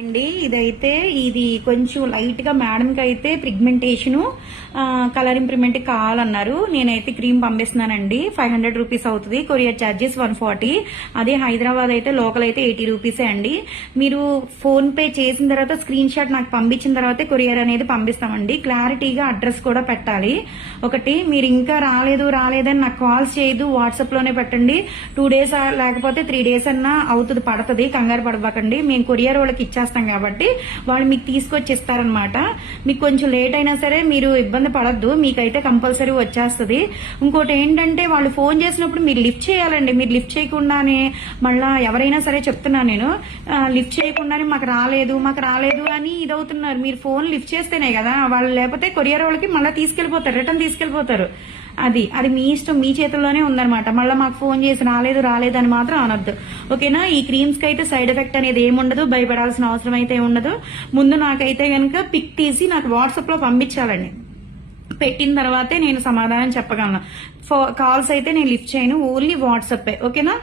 అండి ఇది కొంచెం లైట్ గా మేడం కి అయితే పిగ్మెంటేషన్ కలర్ ఇంప్రూవ్మెంట్ కావాలన్నారు. నేనైతే క్రీమ్ పంపిస్తున్నానండి. 500 రూపీస్ అవుతుంది. Courier charges 140. అదే హైదరాబాద్ అయితే లోకల్ అయితే 80 రూపీసే అండి. మీరు ఫోన్ పే చేసిన తర్వాత స్క్రీన్ షాట్ నాకు పంపించిన తర్వాత కొరియర్ అనేది పంపిస్తామండి. క్లారిటీగా అడ్రస్ కూడా పెట్టాలి. ఒకటి మీరు ఇంకా రాలేదని నాకు కాల్స్ చేయదు, వాట్సాప్ లోనే పెట్టండి. 2 డేస్ లేకపోతే 3 డేస్ అన్నా అవుతుంది, పడుతుంది. కంగారు పడబాకండి. మేము కొరియర్ వాళ్ళకి ఇచ్చేస్తాం కాబట్టి వాళ్ళు మీకు తీసుకొచ్చి ఇస్తారనమాట. మీకు కొంచెం లేట్ అయినా సరే మీరు ఇబ్బంది పడద్దు, మీకైతే కంపల్సరీ వచ్చేస్తుంది. ఇంకోటి ఏంటంటే వాళ్ళు ఫోన్ చేసినప్పుడు మీరు లిఫ్ట్ చేయాలండి. మీరు లిఫ్ట్ చేయకుండానే మళ్ళా ఎవరైనా సరే చెప్తున్నా నేను, లిఫ్ట్ చేయకుండానే మాకు రాలేదు అని ఇదవుతున్నారు. మీరు ఫోన్ లిఫ్ట్ చేస్తేనే కదా వాళ్ళు, లేకపోతే కొరియర్ వాళ్ళకి మళ్ళీ తీసుకెళ్లిపోతారు, రిటర్న్ తీసుకెళ్లిపోతారు. అది మీ ఇష్టం, మీ చేతుల్లోనే ఉందనమాట. మళ్ళీ మాకు ఫోన్ చేసి రాలేదు అని మాత్రం అనొద్దు, ఓకేనా. ఈ క్రీమ్స్ కి అయితే సైడ్ ఎఫెక్ట్ అనేది ఏముండదు, భయపడాల్సిన అవసరం అయితే ఉండదు. ముందు నాకైతే కనుక పిక్ తీసి నాకు వాట్సాప్ లో పంపించాలండి. పెట్టిన తర్వాతే నేను సమాధానం చెప్పగలను. కాల్స్ అయితే నేను లిఫ్ట్ చేయను, ఓన్లీ వాట్సాప్, ఓకేనా.